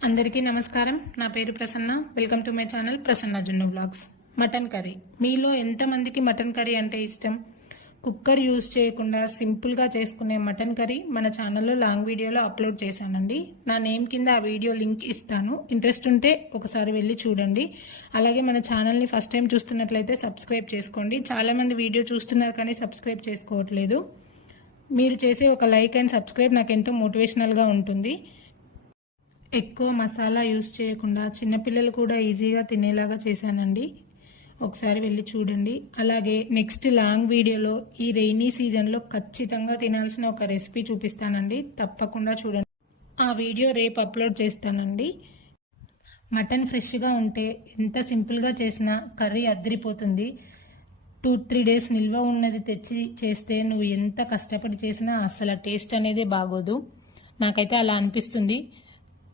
అందరికీ నమస్కారం. నా పేరు Prasanna. Welcome to my channel Prasanna జున్ను వ్లాగ్స్. Mutton curry. మీలో ఎంతమందికి మటన్ కర్రీ అంటే ఇష్టం? కుక్కర్ యూజ్ చేయకుండా సింపుల్గా చేసుకునే మటన్ కర్రీ మన ఛానల్లో లాంగ్ వీడియోలో అప్లోడ్ చేశానండి. నా నేమ్ కింద ఆ వీడియో లింక్ ఇస్తాను. ఇంట్రెస్ట్ ఉంటే ఒకసారి వెళ్ళి చూడండి. అలాగే మన ఛానల్ని ఫస్ట్ టైం చూస్తున్నట్లయితే సబ్స్క్రైబ్ చేసుకోండి. చాలామంది వీడియో చూస్తున్నారు కానీ సబ్స్క్రైబ్ చేసుకోవట్లేదు. మీరు చేసే ఒక లైక్ అండ్ సబ్స్క్రైబ్ నాకు ఎంతో మోటివేషనల్గా ఉంటుంది. ఎక్కువ మసాలా యూస్ చేయకుండా చిన్నపిల్లలు కూడా ఈజీగా తినేలాగా చేశానండి. ఒకసారి వెళ్ళి చూడండి. అలాగే నెక్స్ట్ లాంగ్ వీడియోలో ఈ రెయినీ సీజన్లో ఖచ్చితంగా తినాల్సిన ఒక రెసిపీ చూపిస్తానండి. తప్పకుండా చూడండి. ఆ వీడియో రేపు అప్లోడ్ చేస్తానండి. మటన్ ఫ్రెష్గా ఉంటే ఎంత సింపుల్గా చేసినా కర్రీ అద్దరిపోతుంది. 2-3 డేస్ నిల్వ ఉన్నది తెచ్చి చేస్తే నువ్వు ఎంత కష్టపడి చేసినా అసలు టేస్ట్ అనేది బాగోదు. నాకైతే అలా అనిపిస్తుంది.